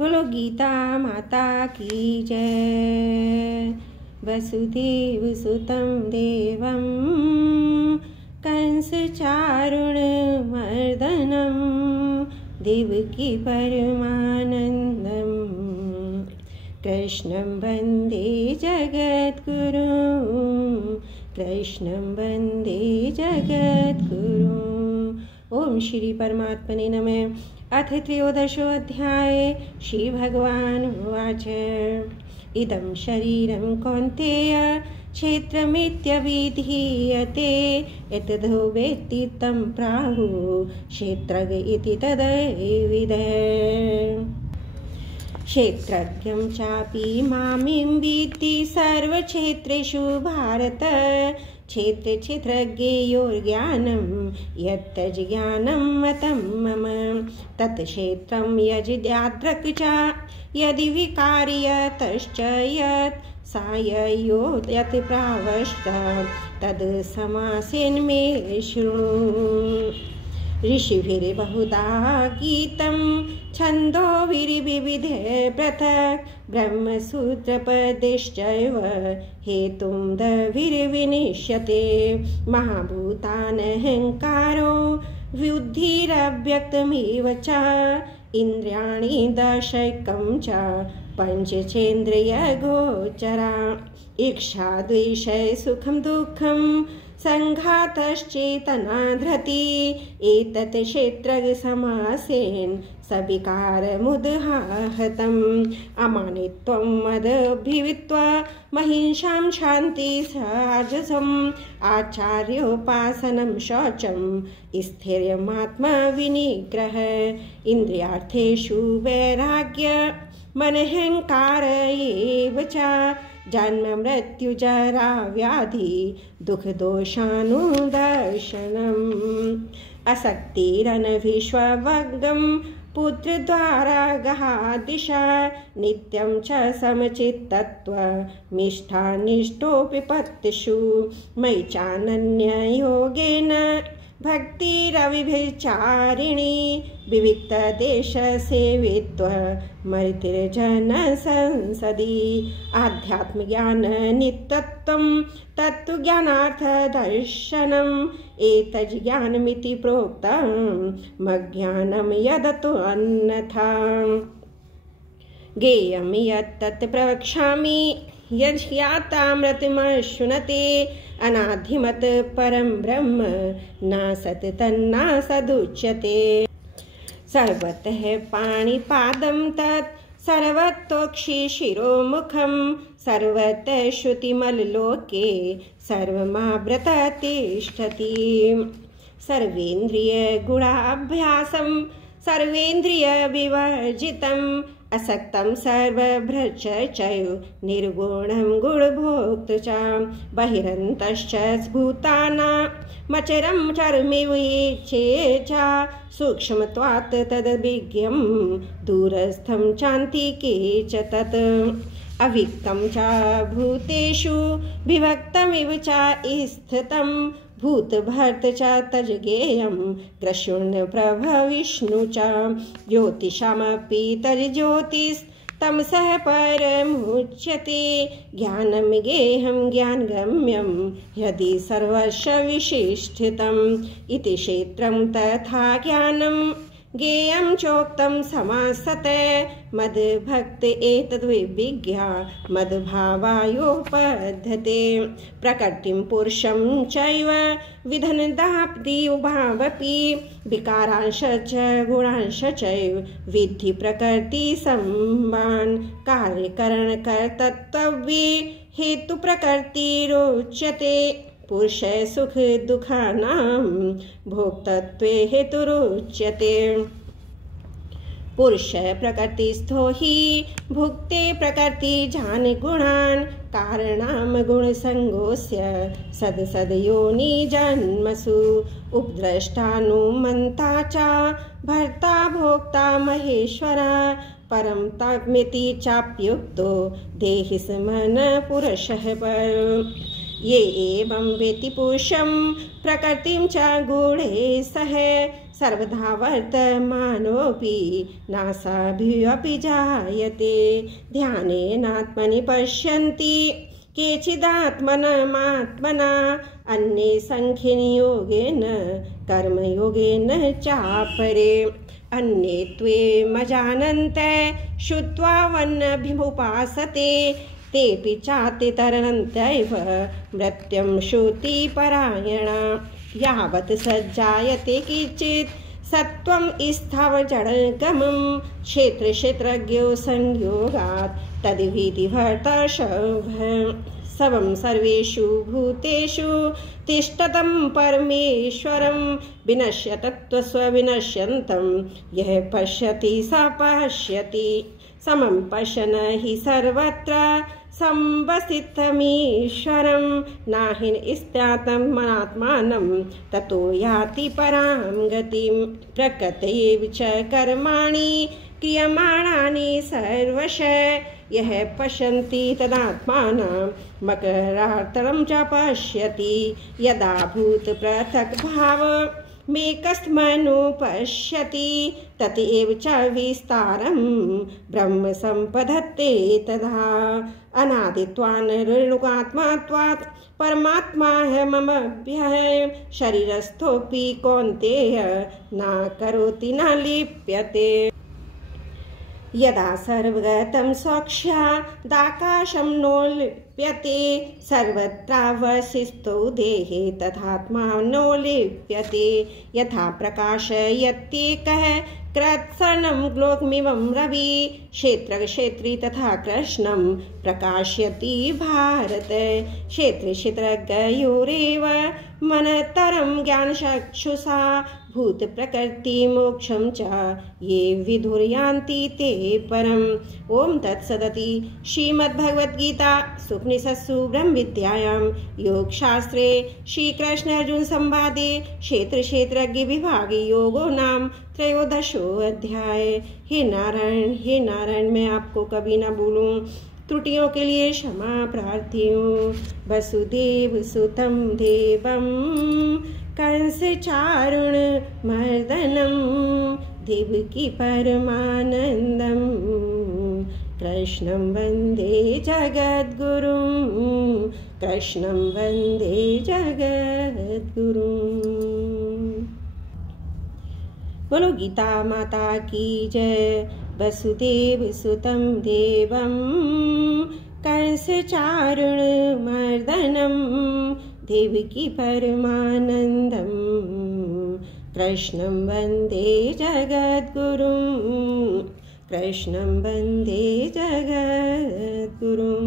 बोलो गीता माता की जय। वसुदेव सुतं देवं कंस चारुण मर्दनं देवकी परमानन्दं कृष्णं वन्दे जगद्गुरुं कृष्णं वन्दे जगद्गुरुं। ओम श्री परमात्मने नमः। अथ त्रयोदशोऽध्याय। श्री भगवान उवाच इदं शरीरं कौन्तेय क्षेत्रमित्यभिधीयते एतद्यो वेत्ति तं प्राहुः क्षेत्रज्ञ इति तद्विदः। क्षेत्रज्ञं चापि मामिं विद्धि सर्वक्षेत्रेषु भारत। क्षेत्रज्ञयोर्ज्ञानं यत्तज्ज्ञानं मतं मम तत्क्षेत्रं यजिद्यादृक् च यदि विकार्यतश्च यत् साययो यत् प्रावश्च तद् समासेन मे शृणु। ऋषिभिर्बहुधा गीतं छन्दोभिर्विविधैः पृथक् ब्रह्मसूत्रपदैश्चैव हेतुं द्विर्विनिश्यते। महाभूतानहङ्कारो बुद्धिरव्यक्तमेव च इन्द्रियाणि दशैकं च पञ्चचेन्द्रियगोचरा। इच्छा द्वेषः सुखं दुःखं संघातश्चेतना धृति एतत् क्षेत्रज्ञसमासेन सविकारमुदाहृतम्। अमानित्वं मदभिवित्वा महिंसां शान्तिसहजसम् आचार्योपासनं शौचं स्थैर्यमात्मविनिग्रह इन्द्रियार्थेषु वैराग्य मनहङ्कार एव च जन्म मृत्यु जरा व्याधि दुख दोषानुदर्शनम्। असक्तिरनभिष्वभग्गं पुत्रद्वारा गहादिशा नित्यं च समचित्तत्वमिष्ठानिष्टोऽपि पत्तिषु मयि चानन्ययोगेन भक्तिरविभिचारिणी विविक्तदेशसेवित्वमर्तिर्जन संसदि। आध्यात्मज्ञान नित्यत्वं तत्त्वज्ञानार्थदर्शनम् एतज्ज्ञानमिति प्रोक्तं मज्ञानं यदतो अन्यथा। ज्ञेयं यत्तत् प्रवक्ष्यामि यज्ञातामृतमश्नुते अनाधिमत् परं ब्रह्म न सत् तन्ना सदुच्यते। सर्वतः पाणिपादं तत् सर्वतोक्षिशिरोमुखं सर्वतः श्रुतिमल्लोके सर्वमावृत तिष्ठति। सर्वेन्द्रियगुणाभ्यासं सर्वेन्द्रियविवर्जितम् असक्तं सर्वभ्रच चैव निर्गुणं गुणभोक्तृ च बहिरन्तश्च भूतानामचरं चरमिव च सूक्ष्मत्वात् तद्विज्ञं दूरस्थं चान्तिके च तत् अविक्तं च भूतेषु विभक्तमिव च स्थितं भूतभर्त च तज्ज्ञेयं ग्रशूर्ण प्रभविष्णु च ज्योतिषामपि तज्ज्योतिस्तमसः परमुच्यते। ज्ञानं गेहं ज्ञानगम्यं यदि सर्वस्य विशिष्टितम् इति क्षेत्रं तथा ज्ञानं ज्ञेयं चोक्तं समासते मद्भक्त एतद्विज्ञा मद्भावायोपपद्यते। प्रकृतिं पुरुषं चैव विधनदाप्ति उभावपि विकारांश च गुणांश चैव विद्धि प्रकृतिसम्मान् कार्यकरणकर्तृत्वे हेतु प्रकृतिरोच्यते। पुरुष सुख दुःखानां भोक्तृत्वे हेतुरुच्यते। पुरुष प्रकृतिस्थो हि भुक्ते प्रकृतिजान् गुणान् कारणां गुणसङ्गोऽस्य सदसद्योनि जन्मसु उपद्रष्टानुमन्ता च भर्ता भोक्ता महेश्वरा परं तमिति चाप्युक्तो देहि स्मन पुरुषः पर। ये एवं वेति पुरुषं प्रकृतिं च गुणे सह सर्वधा वर्तमानोऽपि नासाभिरपि जायते। ध्यानेनात्मनि पश्यन्ति केचिदात्मनमात्मना अन्ये सांख्येन योगेन कर्मयोगेन चापरे। अन्ये त्वेमजानन्ते श्रुत्वा वन्नभिमुपासते तेऽपि चातितरन्त्यैव मृत्युं श्रुतिपरायणा। यावत् सज्जायते किञ्चित् सत्त्वं स्थावरजडगमं क्षेत्रक्षेत्रज्ञो संयोगात् तद्विधि भरतर्षभ। सबं सर्वेषु भूतेषु तिष्ठतं परमेश्वरं विनश्यतत्त्वस्वविनश्यन्तं यः पश्यति स पश्यति। समं पश्यन् हि सर्वत्र संवस्थितमीश्वरं नाहि स्यात्मनात्मानं ततो याति परां गतिं। प्रकृतेव च कर्माणि क्रियमाणानि सर्वशः यः पश्यन्ति तदात्मानं मकरार्थं च पश्यति। यदा भूत पृथक् भाव मेकस्थमनु पश्यति ततएव च विस्तारं ब्रह्म सम्पद्यते तथा। अनादित्वान् ऋणुकात्मत्वात् परमात्माहमव्ययः शरीरस्थोऽपि कौन्तेय न करोति न लिप्यते। यदा सर्वगतं साक्षादाकाशं नोलिप्यते सर्वत्रावस्थितो देहे तथात्मा नोलिप्यते। यथा प्रकाशयत्येकः कृत्स्नं लोकमिमं रवि क्षेत्रक्षेत्री तथा कृष्णं प्रकाशयति भारत। क्षेत्रक्षेत्रज्ञयोरेव मनतरं ज्ञानचक्षुषा भूत प्रकृति मोक्षं च ये विदुर्यान्ति ते परम्। ओम तत्सदिति श्रीमद्भगवद्गीता उपनिषत्सु ब्रह्म विद्यायां योगशास्त्रे श्रीकृष्ण अर्जुन संवादे क्षेत्र क्षेत्रज्ञ विभाग योगो नाम 13वां अध्याय। हे नारायण मैं आपको कभी ना भूलूं, त्रुटियों के लिए क्षमा प्रार्थी हूँ। वसुदेव सुतं देवं कंस चारुण मर्दनम देवकी परमानंदम कृष्णं वंदे जगद्गुरुं कृष्णं वंदे जगद्गुरुं। बोलो गीता माता की जय। वसुदेव सुतं देवं कंस चारुण मर्दनम देवकी परमानंदम कृष्णं वंदे जगद्गुरुं कृष्णं वंदे जगद्गुरुं।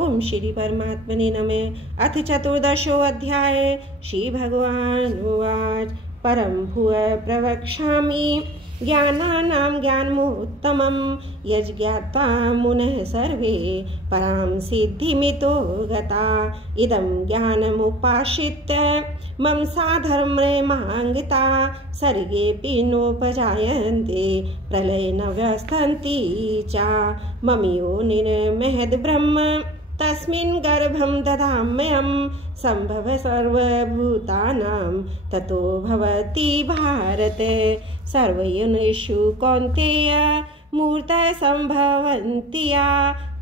ओम श्री परमात्मने नमः। अथ 14वां अध्याय। श्री भगवानुवाच परं भूय प्रवक्ष्यामि ज्ञानानां ज्ञानमुत्तमं यज्ञात्वा मुनः सर्वे परां सिद्धिमितो गता। इदं ज्ञानमुपाश्रित्य मम साधर्म्ये महाङ्गिता सर्गेऽपि नोपजायन्ते प्रलये न व्यवस्थन्ति च। मम योनिर्महद् ब्रह्म तस्मिन् गर्भं ददाम्यहं सम्भव सर्वभूतानां ततो भवति भारत। सर्वयोनिषु कौन्तेय मूर्तयः सम्भवन्ति या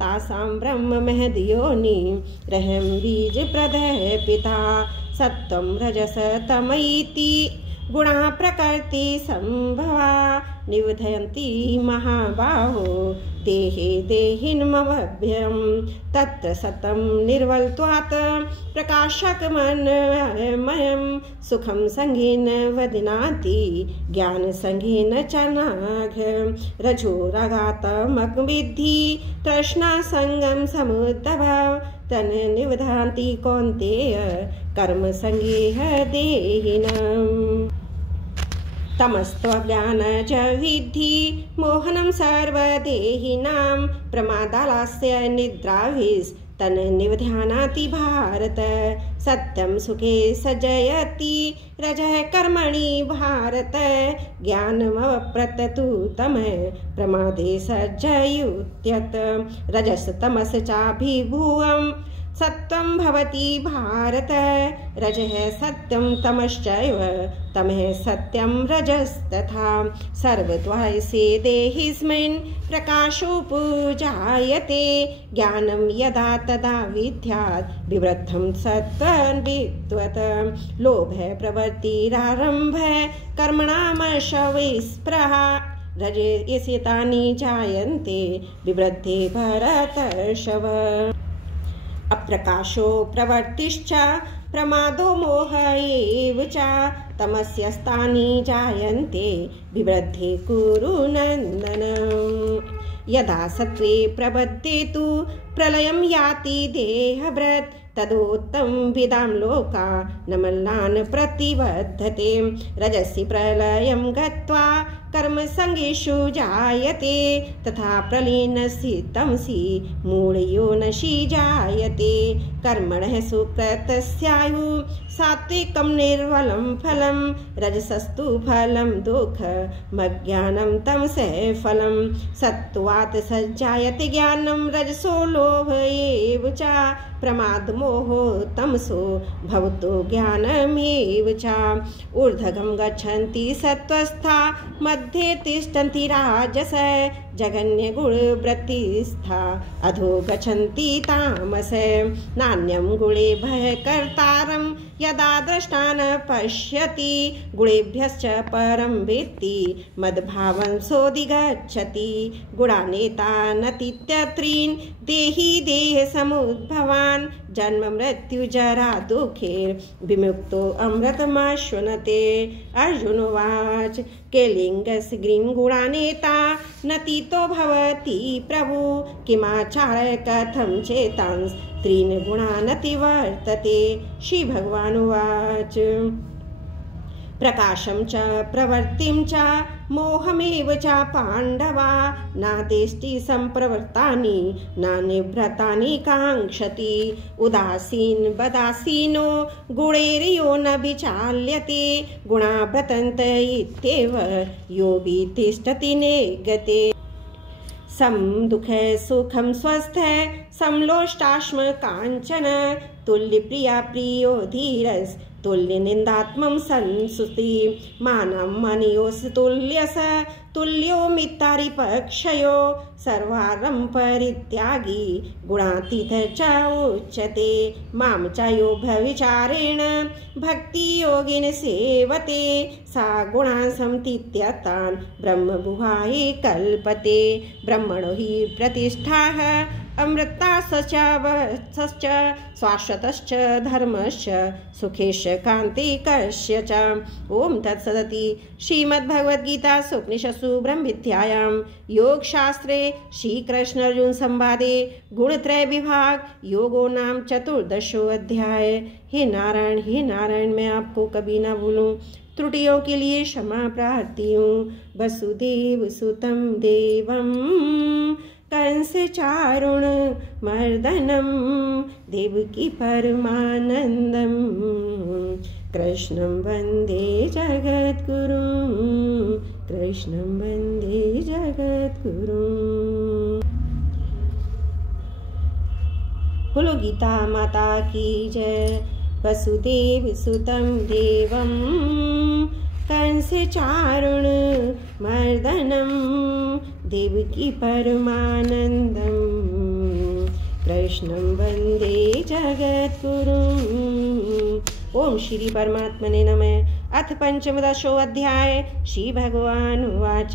तासां ब्रह्म महद्योनि रहं बीजप्रदः पिता। सत्त्वं रजस तम इति गुणा प्रकृति संभवा निबध्यन्ति महाबाहो देहे देहिनमभ्यं। तत्र सतं निर्वलत्वात् प्रकाशकमन्वयमयं सुखं संघेन वदनाति ज्ञान संघेन च नाघ। रजो रागात्मक विद्धि तृष्णा संगम समुद्भव तन निबध्नाति कौन्तेय कर्म संगेह देहिनम्। तमस्त्वज्ञान च विद्धि मोहनं सर्वदेहिनां प्रमादालस्य निद्राभिस्तन निबध्नाति भारत। सत्यं सुखे सजयति रजः कर्मणि भारत। ज्ञानमवप्रततु तमः प्रमादे सज्जयुत्यत। रजस तमस चाभिभुवं सत्वं भवति भारत रजः सत्यं तमश्चैव तमः सत्यं रजस्तथा सर्वद्वायसे देहिस्मिन् प्रकाशोपजायते ज्ञानं यदा तदा विद्यात् विवृद्धं सत्त्वं विद्वत् लोभः प्रवृत्तिरारम्भः कर्मणामशविस्पृहा रजस्येतानि जायन्ते विवृद्धे भरतर्षभ अप्रकाशो प्रवृत्तिश्च प्रमादो मोह एव च तमस्यस्तानि जायन्ते विवृद्धे कुरु नन्दन यदा सत्त्वे प्रबद्धे तु प्रलयं याति देहभृत् तदोत्तम विदां लोका न मल्लान् प्रतिबद्धते रजसि प्रलयं गत्वा कर्मसङ्गेषु जायते तथा प्रलीनसि तमसि मूढयोनसि जायते कर्मणः सुकृतस्यायुः सात्विकं निर्मलं फलं रजसस्तु फलं दुःखमज्ञानं तमसः फलं सत्त्वात् सज्जायते ज्ञानं रजसो लोभ एव च प्रमादमोहो तमसो भवतो ज्ञानमेव च ऊर्ध्वगं गच्छन्ति सत्त्वस्था मध्ये तिष्ठन्ति राजस जगन्यगुणवृत्तिस्था अधो गच्छन्ति तामस नान्यं गुणेभ्यः कर्तारं यदा द्रष्टा न पश्यति गुणेभ्यश्च परं वेत्ति मद्भावं सोऽधिगच्छति गुणानेतानतीत्यत्रीन् देहि देहसमुद्भवान् जन्म मृत्यु जरा दुःखे विमुक्तो अमृतमाश्वनते अर्जुनोवाच केलिङ्गस्य गुणानेता नतीतो भवति प्रभु किमाचार्य कथं चेतांस् त्रीन् गुणानतिवर्तते श्री भगवानुवाच प्रकाशं च प्रवृत्तिं च मोहमेव च पाण्डवा नादेष्टि सम्प्रवृत्तानि न निवृत्तानि काङ्क्षति उदासीन बदासीनो गुणैर्यो न विचाल्यते गुणा वर्तन्त इत्येव यो वितिष्ठति निगते सम दुःख सुखं स्वस्थ समलोष्टाश्म काञ्चन तुल्य प्रिया प्रियो धीरस् तुल्य निंदात्मं संसुति मानं मनियोस तुल्यस तुल्यो मित्तारिपक्षयो सर्वारं परित्यागी गुणातीत च उच्यते मां च यो भविचारेण भक्ति योगिन सेवते सा गुणान् समतीत्यतान् ब्रह्मभुवायै कल्पते ब्रह्मणो हि प्रतिष्ठाः अमृता सच शाश्वतश्च धर्मश्च सुखेश कान्तिकस्य च ओम तत्सदिति श्रीमद्भगवद्गीतासु उपनिषत्सु ब्रह्मविद्यायां योगशास्त्रे श्रीकृष्ण अर्जुन संवादे गुणत्रय विभाग योगो नाम 14वां अध्याय। हे नारायण मैं आपको कभी ना भूलूं। त्रुटियों के लिए क्षमा प्रार्थी हूँ। वसुदेव सुतं देवं कंस चारुण मर्दनम देवकी परमानंदम कृष्णं वंदे जगद्गुरुं कृष्णं वंदे जगद्गुरुं। बोलो गीता माता की जय। वसुदेव सुतं देवं कंस चारुण मर्दनम देवकी परमानंदम कृष्णं वंदे जगद्गुरुं। ओम श्री परमात्मने नमः। अथ पंचमदशोऽध्याय। श्री भगवानुवाच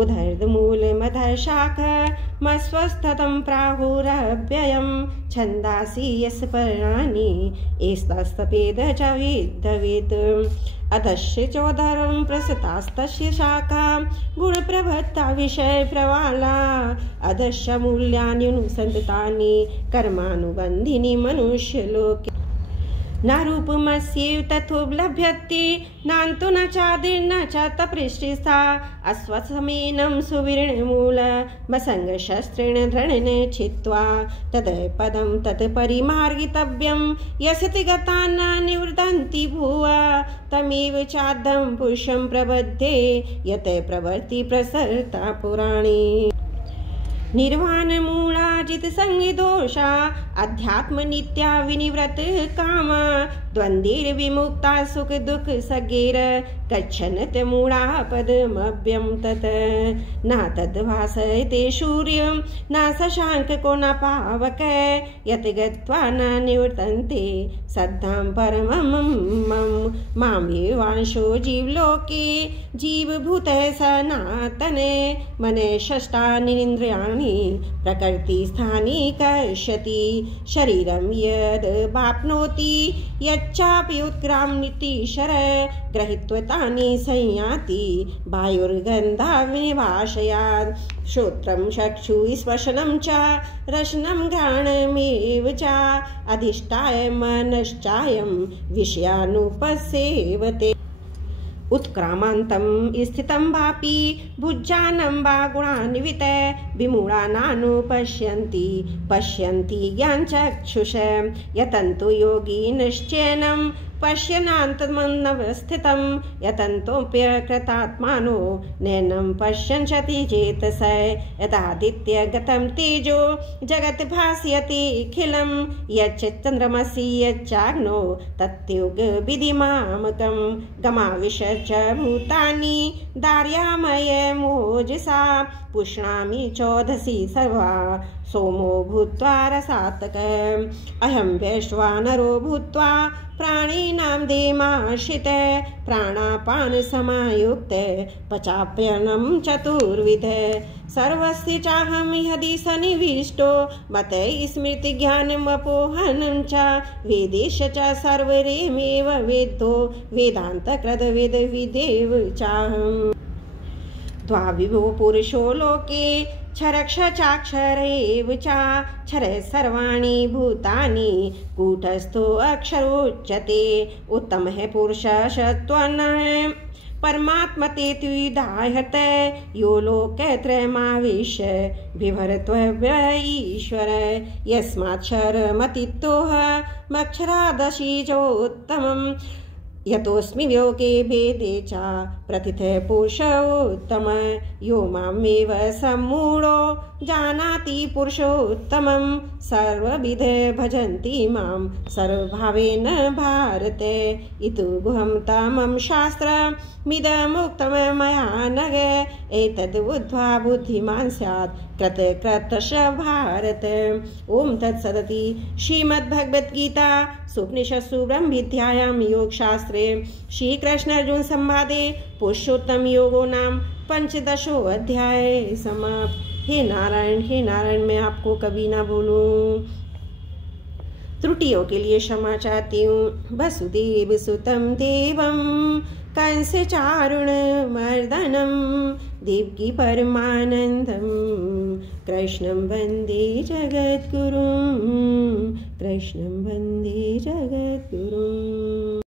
उदर्दमूलमधशाखमस्वस्थतं प्राहुरव्ययं छन्दांसि यस्य पर्णानि एतस्तपेद च विद्धवेत् अधस्य चोदरं प्रसृतास्तस्य शाखा गुणप्रभृता विषयप्रवाला अधस्य मूल्यान्यनुसन्धितानि कर्मानुबन्धिनी मनुष्यलोके न रूपमस्यैव तथोपलभ्यते नान्तो न चादिर्न च तपृष्टिस्था अस्वत्समेनं सुविरणमूलमसङ्गशस्त्रेण दृढेन छित्त्वा तत्पदं तत्परिमार्गितव्यं यस्यति गता न निवृत्तन्ति भुवा तमेव चाद्धं पुरुषं प्रबध्ये यत् प्रवर्ति प्रसरता पुराणे निर्वाणमूला वर्जित संग दोषा अध्यात्म नित्या विनिवृत कामा द्वंद्वैर विमुक्ता सुख दुख सगेर गच्छन्त मूढ़ा पदमभ्यं तत् न तद्भासते सूर्यं न शशाङ्को न पावक यत् गत्वा न निवर्तन्ते सद्धां परमं मामेवांशो जीवलोके जीवभूतः सनातने मने षष्ठानीन्द्रियाणि प्रकृतिस्थानि कर्षति शरीरं यद् वाप्नोति यच्चापि उत्क्रामतीशर गृहीत्वा तानि संयाति वायुर्गन्धाविनिभाषयात् श्रोत्रं चक्षुस्पर्शनं च रसनं घ्राणमेव च अधिष्ठाय मनश्चायं विषयानुपसेवते उत्क्रामान्तं स्थितं वापि भुजानं वा गुणान्वित विमूढानानुपश्यन्ति पश्यन्ति ज्ञानचक्षुष यतन्तो योगिनश्चैनं पश्यन्नान्तमनवस्थितं यतन्तोऽप्यकृतात्मानो नैनं पश्यन्ति चेतस यदादित्यगतं तेजो जगत् भास्यतेऽखिलं यच्चन्द्रमसि यच्चाग्नो तत्योगविधिमामकं गमाविश च भूतानि दार्यामयमोजसा पुष्णामि चौधसी सर्वा सोमो भूत्वा रसातक अहं वैश्वानरो भूत्वा प्राणिनां देमाश्रित प्राणापान समायुक्त पचाप्यन्नं चतुर्विध सर्वस्य चाहं यदि सन्निविष्टो मत स्मृति ज्ञानमपोहनं च वेदेश च सर्वरेमेव वेदो वेदान्तकृत वेद विदेव चाहम् द्वाविभो पुरुषो लोके क्षरक्ष चाक्षर एव च क्षर सर्वाणि भूतानि कूटस्थो अक्षरोच्यते उत्तमः पुरुषः सत्त्वनः परमात्मते त्रिविधायत यो लोकत्रयमाविश्य बिभर्त्य ईश्वर यस्माक्षरमतीतोह मक्षरादशीजोत्तमम् यतोऽस्मि लोके भेदे च प्रथितः पुरुषोत्तम यो मामेव सम्मूढो जानाति पुरुषोत्तमं सर्वविध भजन्ति मां सर्वभावेन भारत इति गुहं तमं शास्त्रमिदमुक्तं मया नघ एतद्बुद्ध्वा बुद्धिमान् स्यात् कृतकृतश्च भारत। ओम तत्सदिति श्रीमद्भगवद्गीता उपनिषत्सु ब्रह्मविद्यायां योगशास्त्रे श्रीकृष्ण अर्जुन संवादे पुरुषोत्तम योगो नाम 15वां अध्याय समाप्त। हे नारायण मैं आपको कभी ना भूलूं। त्रुटियों के लिए क्षमा चाहती हूँ। वसुदेव सुतम देवम कंस चारुण मर्दनम देवकी परमानंदम कृष्णं वंदे जगद्गुरुं कृष्णं वंदे जगद्गुरुं।